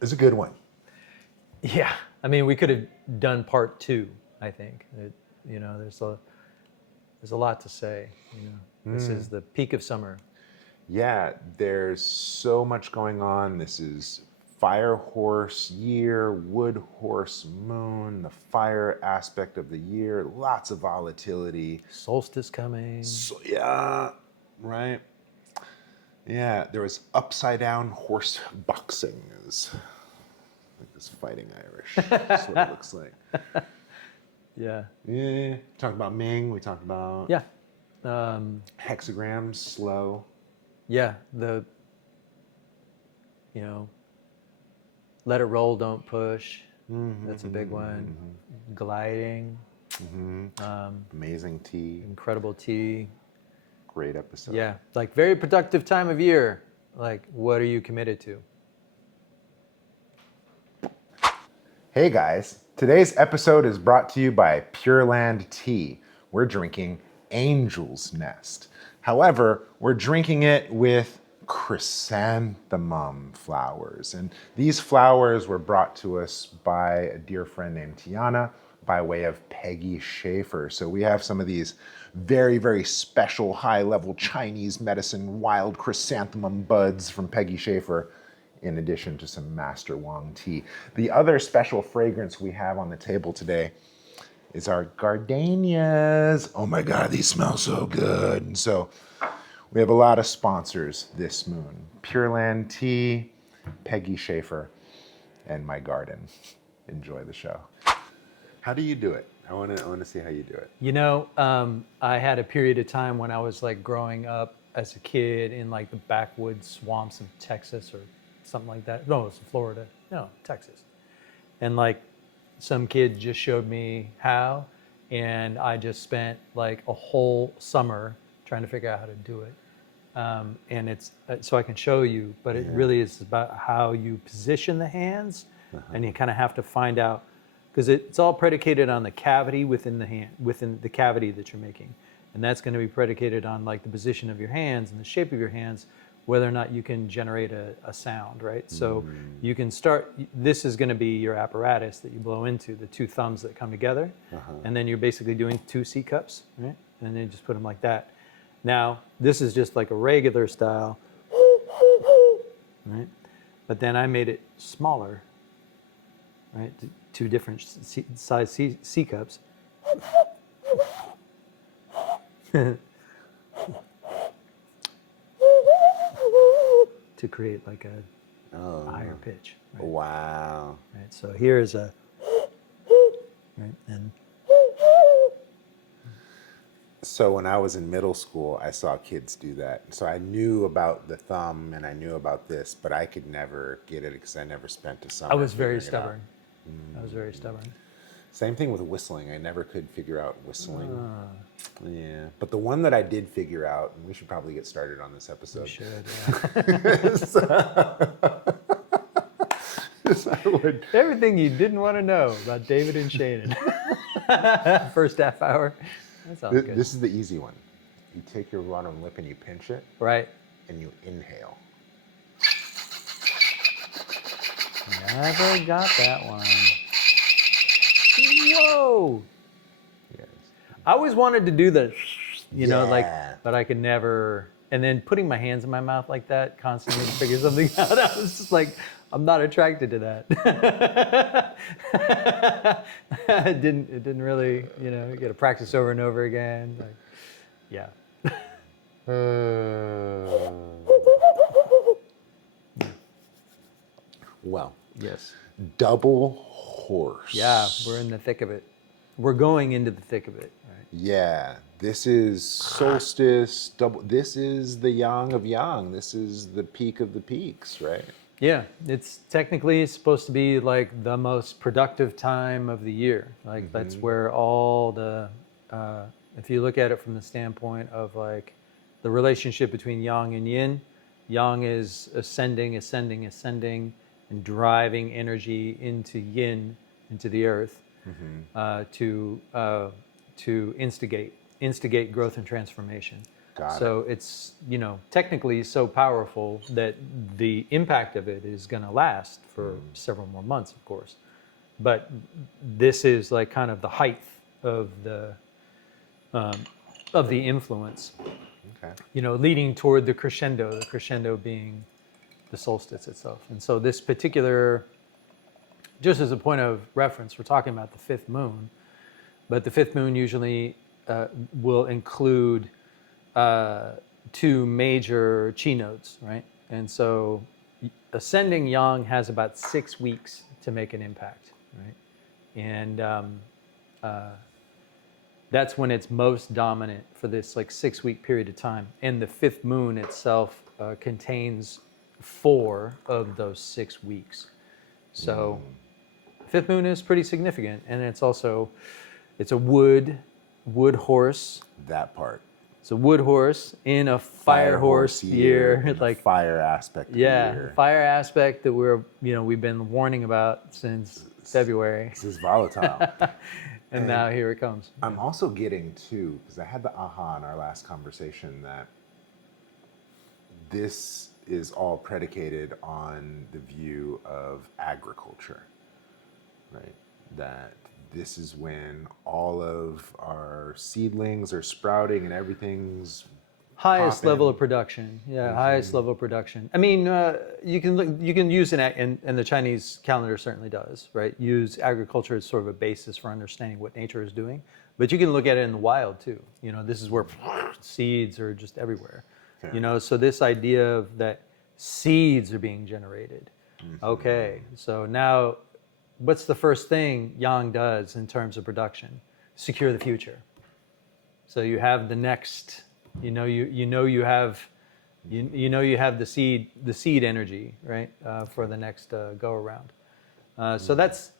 It's a good one. Yeah, I mean, we could have done part two. I think there's a lot to say. This is the peak of summer. Yeah, there's so much going on. This is fire horse year, wood horse moon, the fire aspect of the year, lots of volatility. Solstice coming. So, yeah, right. Yeah, there was upside down horse boxing. Is like this fighting Irish. That's what it looks like. Yeah, Yeah, talked about Ming. We talked about yeah, hexagrams, slow. yeah. You know, let it roll, don't push. That's a big one. Gliding, Amazing tea. incredible tea. Great episode. Yeah, like very productive time of year. Like, what are you committed to? Hey guys, today's episode is brought to you by Pure Land Tea. We're drinking Angel's Nest. However, we're drinking it with chrysanthemum flowers. And these flowers were brought to us by a dear friend named Tiana by way of Peggy Schaefer. So we have some of these very, very special high-level Chinese medicine wild chrysanthemum buds from Peggy Schaefer, in addition to some Master Wong tea. The other special fragrance we have on the table today is our gardenias. Oh my God, these smell so good. And so we have a lot of sponsors this moon. Pure Land Tea, Peggy Schaefer, and my garden. Enjoy the show. How do you do it? I want to see how you do it. I had a period of time when I was like growing up as a kid in like the backwoods swamps of Texas or something like that. No, it's Florida. No, Texas. And like some kid just showed me how, and I just spent like a whole summer trying to figure out how to do it. And it's so I can show you, but it really is about how you position the hands, and you kind of have to find out, because it's all predicated on the cavity within the hand, within the cavity that you're making, and that's going to be predicated on like the position of your hands and the shape of your hands, whether or not you can generate a sound, right? So you can start, this is going to be your apparatus that you blow into, the two thumbs that come together, and then you're basically doing two C cups, right? And then you just put them like that. Now, this is just like a regular style, right? But then I made it smaller, right? Two different size C cups. To create like a higher pitch. Right? Wow. Right. So here's a, right, and So when I was in middle school, I saw kids do that. So I knew about the thumb and I knew about this, but I could never get it because I never spent a summer. I was very figuring it out. stubborn. I was very stubborn. Same thing with whistling. I never could figure out whistling. Yeah. But the one that I did figure out, and we should probably get started on this episode. You should. Yeah. Everything you didn't want to know about David and Shannon. First half hour. That sounds good. This is the easy one. You take your bottom lip and you pinch it, Right. and you inhale. Never got that one. Whoa. Yes. I always wanted to do the, like, Yeah. but I could never. And then putting my hands in my mouth like that constantly to figure something out, I was just like, I'm not attracted to that. It didn't really, you got to practice over and over again. Like, yeah. Well, Yes. double horse. Yeah, we're in the thick of it. We're going into the thick of it. Right? Yeah, this is solstice. Double. This is the yang of yang. This is the peak of the peaks, right? Yeah, it's technically supposed to be like the most productive time of the year. Like that's where all the, if you look at it from the standpoint of like the relationship between yang and yin, yang is ascending, ascending, ascending, and driving energy into yin, into the earth, to instigate growth and transformation. Got So it's, technically so powerful that the impact of it is going to last for several more months, of course. But this is like kind of the height of the influence, Okay. leading toward the crescendo being the solstice itself. And so this particular, just as a point of reference, we're talking about the fifth moon, but the fifth moon usually will include two major chi nodes, right? And so ascending yang has about 6 weeks to make an impact, right? And that's when it's most dominant for this like 6-week period of time. And the fifth moon itself contains 4 of those 6 weeks. So fifth moon is pretty significant, and it's a wood horse. That part. It's a wood horse in a fire horse year, and like fire aspect. Of the year. fire aspect that we've been warning about since February, This is volatile. and now here it comes. I'm also getting too, because I had the aha in our last conversation, that this is all predicated on the view of agriculture, right? That this is when all of our seedlings are sprouting and everything's Highest popping. level of production, highest level of production. I mean, you can use and the Chinese calendar certainly does, right? Use agriculture as sort of a basis for understanding what nature is doing, but you can look at it in the wild too. This is where seeds are just everywhere. So this idea of that seeds are being generated. Okay, so now, what's the first thing Yang does in terms of production? Secure the future. So you have the next. You have the seed energy, right, for the next go around. So that's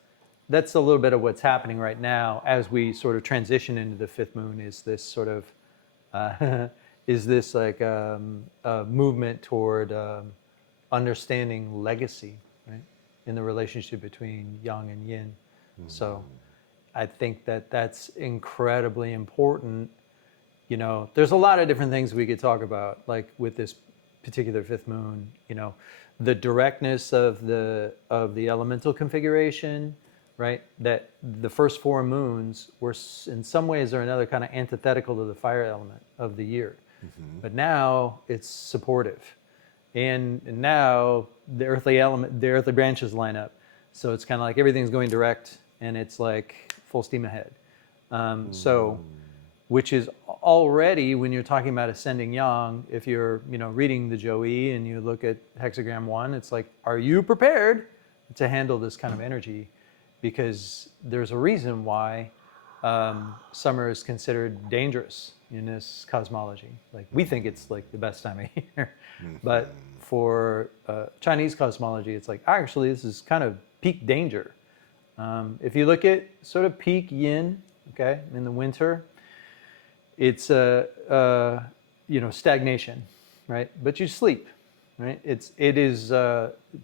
a little bit of what's happening right now as we sort of transition into the fifth moon. Is this sort of like a movement toward understanding legacy, right, in the relationship between yang and yin. So I think that's incredibly important. There's a lot of different things we could talk about, like with this particular fifth moon, the directness of the elemental configuration, right? That the first 4 moons were in some ways or another kind of antithetical to the fire element of the year. But now it's supportive. And now the earthly branches line up. So it's kind of like everything's going direct, and it's like full steam ahead. Which is already, when you're talking about ascending yang, if you're reading the Zhou and you look at hexagram 1, it's like, are you prepared to handle this kind of energy? Because there's a reason why summer is considered dangerous in this cosmology. Like, we think it's like the best time of year, but for Chinese cosmology, it's like, actually, this is kind of peak danger. If you look at sort of peak yin, okay, in the winter, it's stagnation, right? But you sleep, right? It is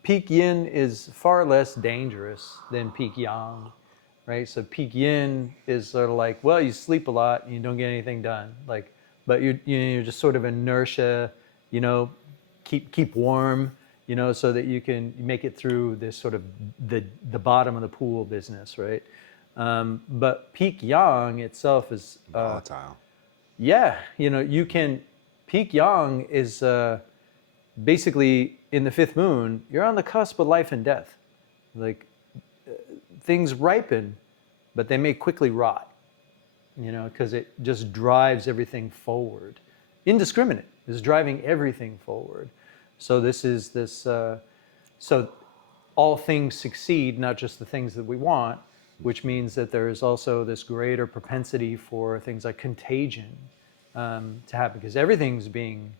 peak yin is far less dangerous than peak yang, right? So peak yin is sort of like, well, you sleep a lot and you don't get anything done, like, but you're just sort of inertia, keep warm, so that you can make it through this sort of the bottom of the pool business, right? But peak yang itself is volatile. Yeah, you can. Peak yang is basically in the fifth moon. You're on the cusp of life and death. Like, things ripen, but they may quickly rot. Because it just drives everything forward. Indiscriminate is driving everything forward. So so all things succeed, not just the things that we want, which means that there is also this greater propensity for things like contagion to happen, because everything's being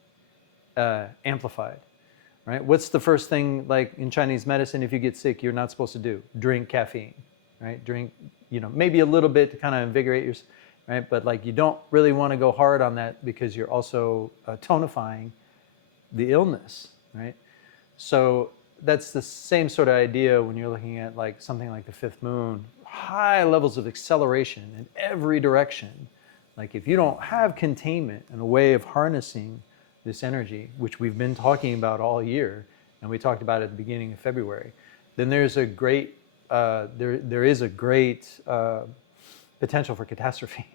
amplified, right? What's the first thing, like in Chinese medicine, if you get sick, you're not supposed to do? Drink caffeine, right? Drink, maybe a little bit to kind of invigorate your, right? But like, you don't really want to go hard on that because you're also tonifying the illness, right? So that's the same sort of idea when you're looking at like something like the fifth moon. High levels of acceleration in every direction, Like if you don't have containment and a way of harnessing this energy, which we've been talking about all year, and we talked about at the beginning of February, then there's a great there is a great potential for catastrophe,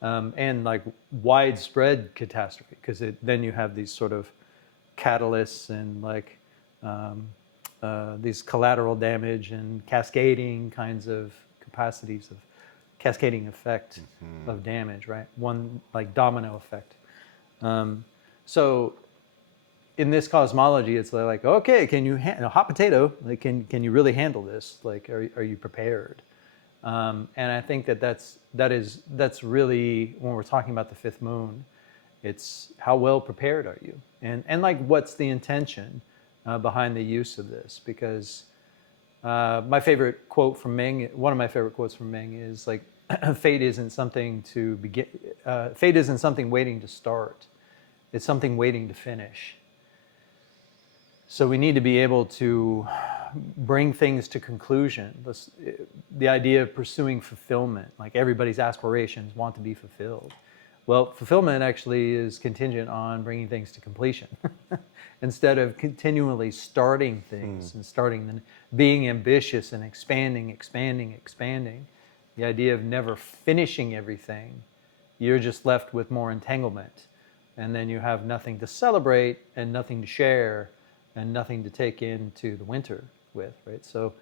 and like widespread catastrophe, because then you have these sort of catalysts and like these collateral damage and cascading kinds of capacities of cascading effect of damage, right? One like domino effect. So in this cosmology, it's like, okay, can you hot potato? Like, can you really handle this? Like, are you prepared? And I think that's really when we're talking about the fifth moon, it's how well prepared are you, and like what's the intention behind the use of this? Because my favorite quote from Meng, one of my favorite quotes from Meng is like, fate isn't something to begin. Fate isn't something waiting to start. It's something waiting to finish. So we need to be able to bring things to conclusion. The idea of pursuing fulfillment, like everybody's aspirations want to be fulfilled. Well, fulfillment actually is contingent on bringing things to completion. Instead of continually starting things and being ambitious and expanding. The idea of never finishing everything, you're just left with more entanglement. And then you have nothing to celebrate and nothing to share and nothing to take into the winter with, right? So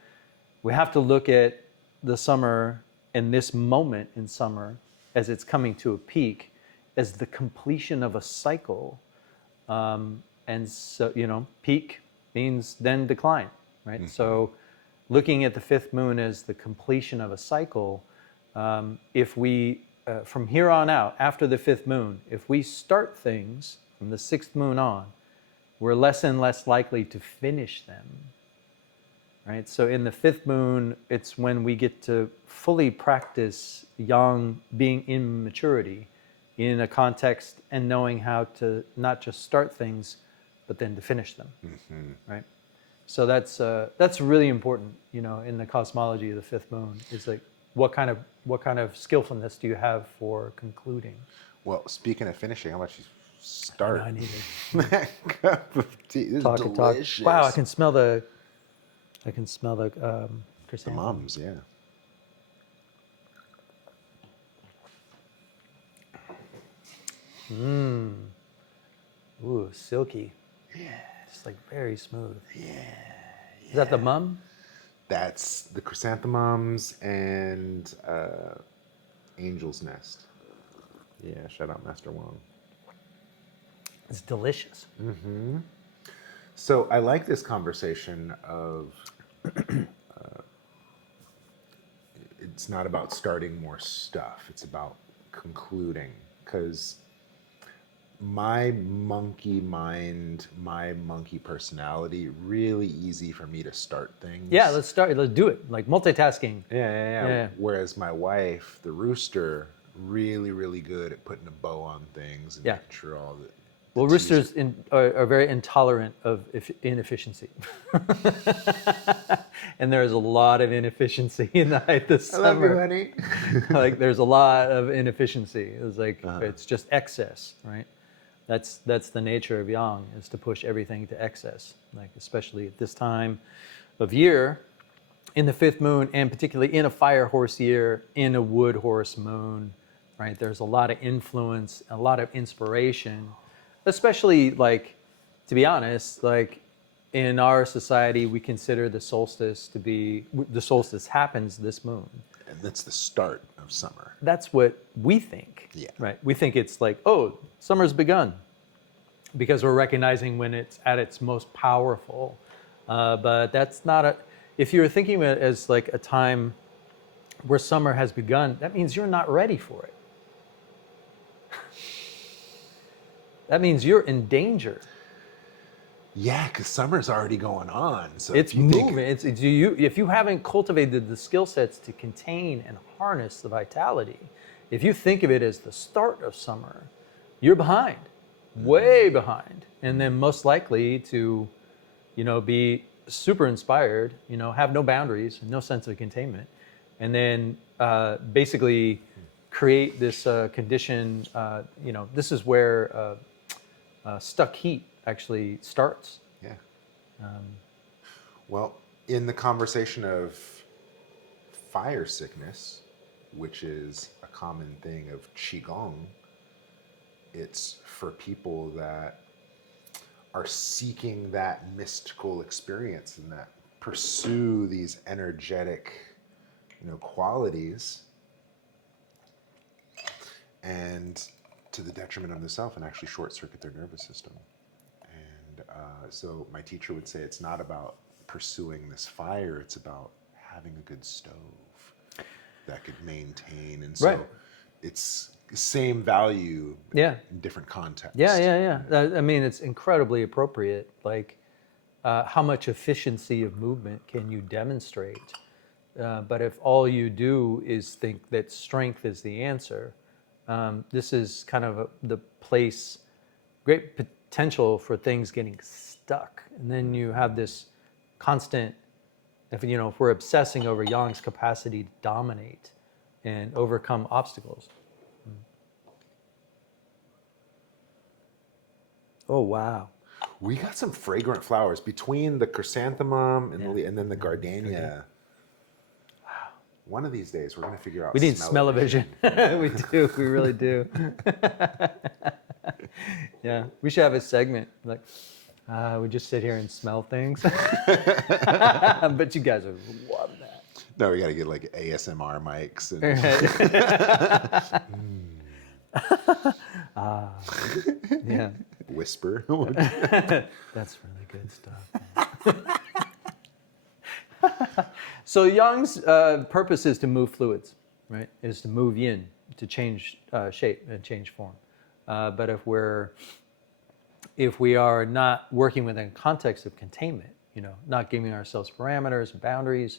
we have to look at the summer and this moment in summer as it's coming to a peak as the completion of a cycle. And so, peak means then decline, right? Mm-hmm. So looking at the fifth moon as the completion of a cycle, if we, from here on out, after the fifth moon, if we start things from the sixth moon on, we're less and less likely to finish them, right? So in the fifth moon, it's when we get to fully practice yang being in maturity in a context and knowing how to not just start things, but then to finish them, right? So that's really important, in the cosmology of the fifth moon. Is like, what kind of skillfulness do you have for concluding? Well, speaking of finishing, how about you start? I need that cup of tea. This is delicious. Wow, I can smell the The mums, yeah. Ooh, silky. Yeah. Just like very smooth. Yeah. Is that the mum? That's the chrysanthemums and Angel's Nest. Yeah, shout out Master Wong. It's delicious. Mm-hmm. So I like this conversation of it's not about starting more stuff. It's about concluding, because my monkey mind, my monkey personality, really easy for me to start things. Yeah, let's do it. Like multitasking. Yeah. Whereas my wife, the rooster, really, really good at putting a bow on things and making sure all the well, roosters are very intolerant of inefficiency. And there's a lot of inefficiency in the height of summer. I love you, honey. Like there's a lot of inefficiency. It's like it's just excess, right? That's the nature of yang, is to push everything to excess. Like especially at this time of year, in the fifth moon, and particularly in a fire horse year, in a wood horse moon, right? There's a lot of influence, a lot of inspiration. Especially, like, to be honest, like in our society, we consider the solstice happens this moon. And that's the start of summer. That's what we think. Yeah. Right. We think it's like, oh, summer's begun, because we're recognizing when it's at its most powerful. But that's not if you're thinking of it as like a time where summer has begun, that means you're not ready for it. That means you're in danger. Yeah, because summer's already going on. So it's moving. If you haven't cultivated the skill sets to contain and harness the vitality, if you think of it as the start of summer, you're behind, way behind. And then most likely to, be super inspired, have no boundaries, no sense of containment. And then basically create this condition. This is where stuck heat actually starts. Yeah. Well, in the conversation of fire sickness, which is a common thing of Qigong, it's for people that are seeking that mystical experience and that pursue these energetic, qualities, and to the detriment of the self, and actually short circuit their nervous system. And so my teacher would say it's not about pursuing this fire, it's about having a good stove that could maintain. And so Right. it's the same value Yeah. in different contexts. Yeah. I mean, it's incredibly appropriate. Like, how much efficiency of movement can you demonstrate? But if all you do is think that strength is the answer, this is kind of the place, great potential for things getting stuck. And then you have this constant, if we're obsessing over Yang's capacity to dominate and overcome obstacles. Oh, wow. We got some fragrant flowers between the chrysanthemum and then the gardenia. Wow. One of these days, we're going to figure out. We need smell-o-vision. We do. We really do. Yeah. We should have a segment like, we just sit here and smell things. I bet you guys would love that. No, we got to get like ASMR mics. And Yeah. Whisper. That's really good stuff. So Yang's purpose is to move fluids, right? Is to move yin, to change shape and change form. But if we are not working within a context of containment, not giving ourselves parameters and boundaries,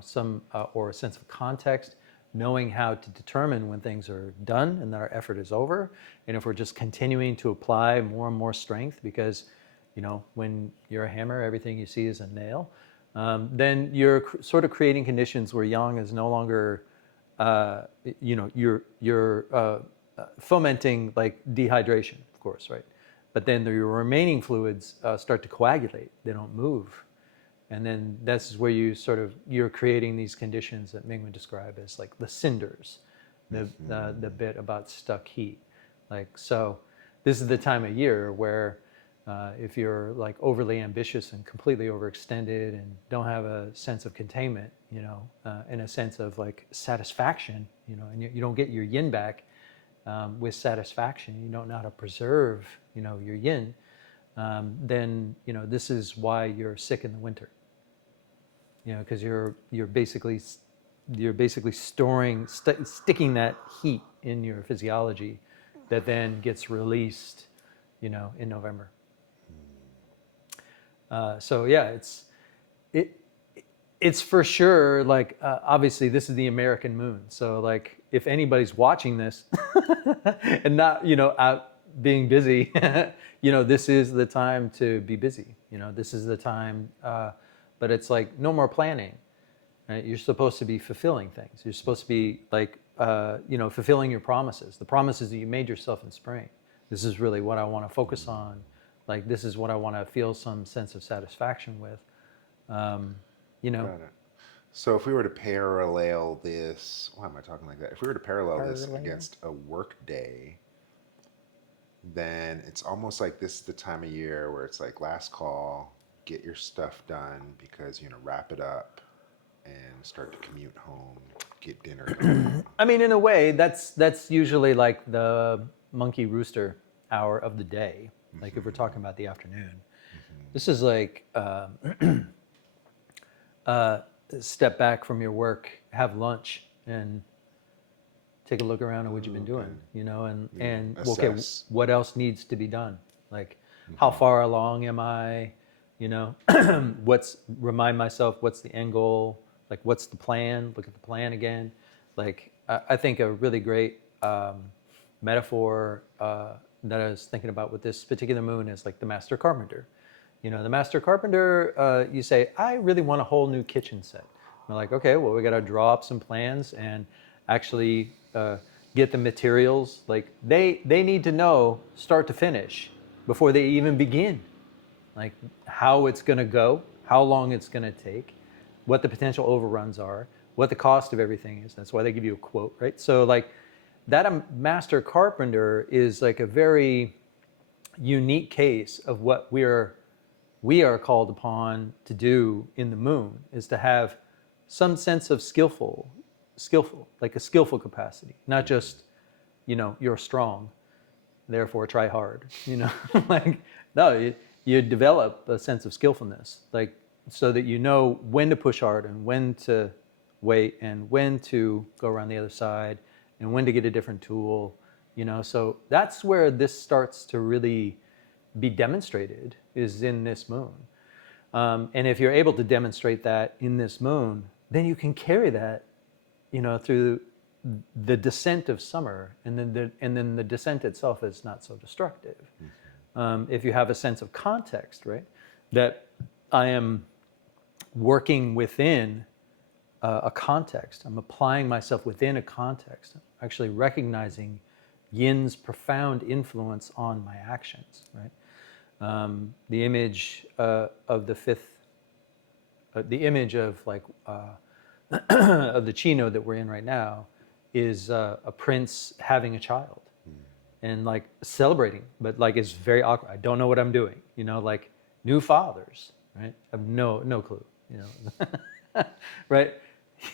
some or a sense of context, knowing how to determine when things are done and that our effort is over, and if we're just continuing to apply more and more strength, because when you're a hammer, everything you see is a nail, then you're sort of creating conditions where Yang is no longer, you're fomenting like dehydration, of course, right? But then your remaining fluids start to coagulate; they don't move. And then this is where you're creating these conditions that Ming would describe as like the cinders, the bit about stuck heat. Like, so this is the time of year where if you're like overly ambitious and completely overextended and don't have a sense of containment, in a sense of like satisfaction, and you don't get your yin back with satisfaction, you don't know how to preserve, your yin, then, this is why you're sick in the winter. Because you're basically sticking that heat in your physiology that then gets released, in November. So yeah, it's for sure like obviously this is the American moon. So like if anybody's watching this and not out being busy, this is the time to be busy. This is the time. But it's like no more planning, right? You're supposed to be fulfilling things. You're supposed to be like, fulfilling your promises, the promises that you made yourself in spring. This is really what I want to focus on. Like, this is what I want to feel some sense of satisfaction with, Got it. So if we were to parallel this, why am I talking like that? If we were to parallel this against a work day, then it's almost like this is the time of year where it's like last call, get your stuff done because wrap it up and start to commute home, get dinner done. I mean, in a way, that's usually like the monkey rooster hour of the day. Like if we're talking about the afternoon, this is like step back from your work, have lunch, and take a look around at what you've been doing. And okay, assess. what else needs to be done? Like, how far along am I? Remind myself what's the end goal, like what's the plan, look at the plan again. Like I think a really great metaphor that I was thinking about with this particular moon is like the master carpenter. The master carpenter, you say, I really want a whole new kitchen set. We're like, okay, well, we got to draw up some plans, and actually get the materials. Like they need to know start to finish before they even begin, like how it's going to go, how long it's going to take, what the potential overruns are, what the cost of everything is. That's why they give you a quote, right? So like that a master carpenter is like a very unique case of what we are called upon to do in the moon, is to have some sense of skillful, like a skillful capacity, not just, you're strong, therefore try hard, like, no, you develop a sense of skillfulness, like, so that you know when to push hard and when to wait and when to go around the other side and when to get a different tool, so that's where this starts to really be demonstrated, is in this moon. And if you're able to demonstrate that in this moon, then you can carry that, through the descent of summer, and then the descent itself is not so destructive. If you have a sense of context, right, that I am working within a context, I'm applying myself within a context, actually recognizing Yin's profound influence on my actions, right? The image of the fifth, the image of like of the Chino that we're in right now is a prince having a child and like celebrating, but like it's very awkward. I don't know what I'm doing, like new fathers, right? I have no clue, right?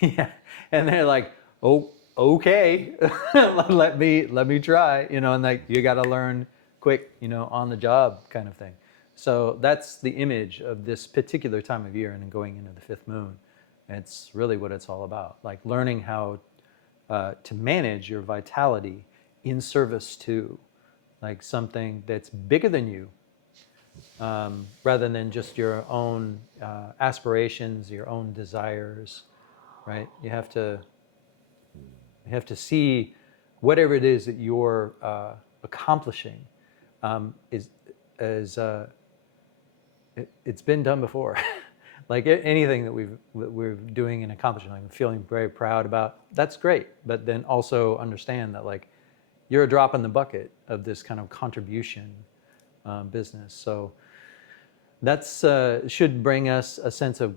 Yeah, and they're like, oh, okay, let me try, and like you got to learn quick, on the job kind of thing. So that's the image of this particular time of year and then going into the fifth moon. It's really what it's all about, like learning how to manage your vitality in service to like something that's bigger than you, rather than just your own aspirations, your own desires, right? You have to see whatever it is that you're accomplishing it's been done before. Like anything that we're doing and accomplishing, like feeling very proud about, that's great. But then also understand that like you're a drop in the bucket of this kind of contribution business. So that's should bring us a sense of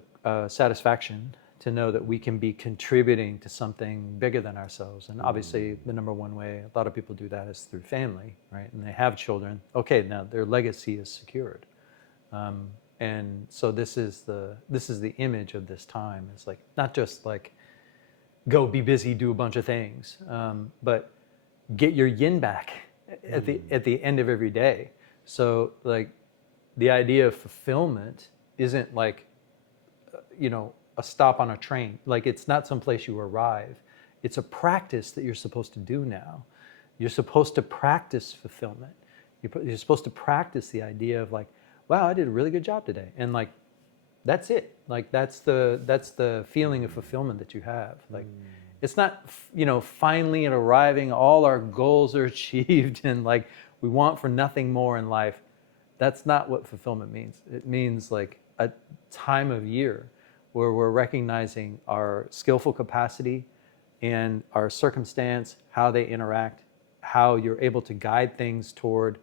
satisfaction to know that we can be contributing to something bigger than ourselves. And obviously the number one way a lot of people do that is through family, right? And they have children. Okay, now their legacy is secured. And so this is the image of this time. It's like not just like go be busy, do a bunch of things, but get your yin back at the end of every day. So like the idea of fulfillment isn't like a stop on a train. Like it's not someplace you arrive. It's a practice that you're supposed to do now. You're supposed to practice fulfillment. You're supposed to practice the idea of like, wow, I did a really good job today. And like, that's it. Like that's the feeling of fulfillment that you have. Like, it's not, finally and arriving, all our goals are achieved and like we want for nothing more in life. That's not what fulfillment means. It means like a time of year where we're recognizing our skillful capacity and our circumstance, how they interact, how you're able to guide things toward,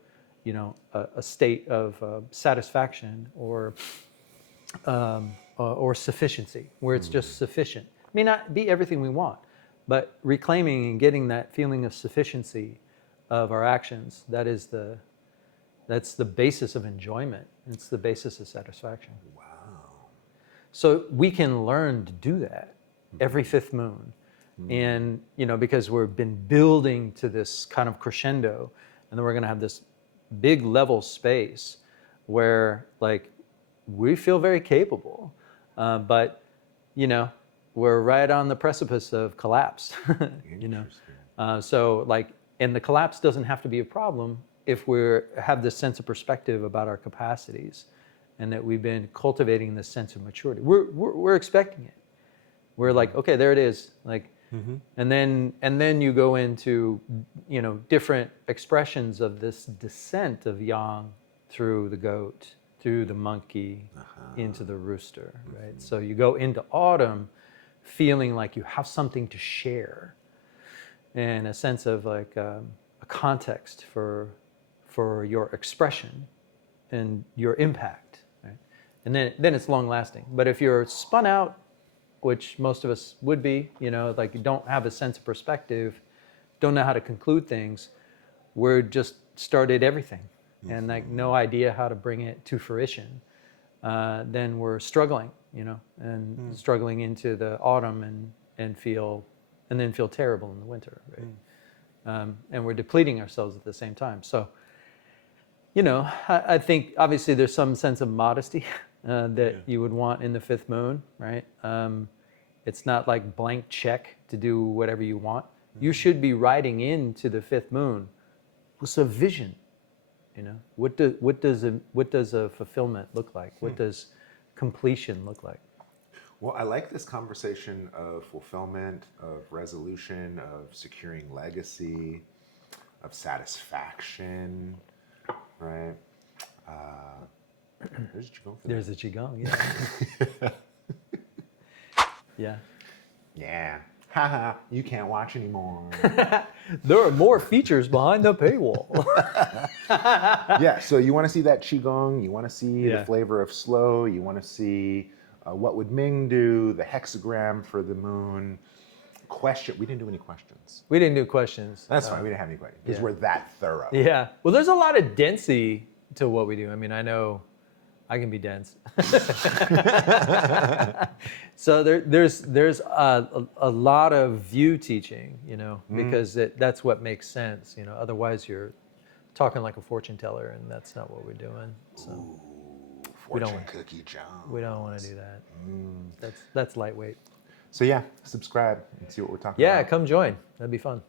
a state of satisfaction or sufficiency, where it's just sufficient. It may not be everything we want, but reclaiming and getting that feeling of sufficiency of our actions, that's the basis of enjoyment. It's the basis of satisfaction. Wow. So we can learn to do that every fifth moon. And, because we've been building to this kind of crescendo, and then we're going to have this big level space where like we feel very capable, but, we're right on the precipice of collapse, so like, and the collapse doesn't have to be a problem if we have this sense of perspective about our capacities and that we've been cultivating this sense of maturity. We're expecting it. We're like, okay, there it is. Like, and then you go into, different expressions of this descent of yang through the goat, through the monkey, into the rooster, right? So you go into autumn feeling like you have something to share. and a sense of like a context for your expression and your impact, right? And then it's long lasting. But if you're spun out, which most of us would be, you know, like you don't have a sense of perspective, don't know how to conclude things, we're just started everything and like no idea how to bring it to fruition, then we're struggling, you know, and struggling into the autumn and then feel terrible in the winter, right? And we're depleting ourselves at the same time. So, you know, I think obviously there's some sense of modesty that you would want in the fifth moon, right? It's not like blank check to do whatever you want. You should be writing into the fifth moon with a vision. You know, what does a fulfillment look like? What does completion look like? Well, I like this conversation of fulfillment, of resolution, of securing legacy, of satisfaction, right? There's Qigong for There's a Qigong, yeah. Yeah. Yeah. Haha, you can't watch anymore. There are more features behind the paywall. Yeah, so you want to see that Qigong, you want to see Yeah. the flavor of slow, you want to see what would Ming do, the hexagram for the moon. We didn't do any questions. We didn't do questions. That's fine, we didn't have any questions because yeah. we're that thorough. Yeah. Well, there's a lot of density to what we do. I mean, I know I can be dense. So there's a lot of view teaching, you know, because that's what makes sense, you know. Otherwise, you're talking like a fortune teller, and that's not what we're doing. So Ooh, We don't fortune want- cookie Jones. we don't want to do that. That's lightweight. So yeah, subscribe and see what we're talking Yeah, about. come join. That'd be fun.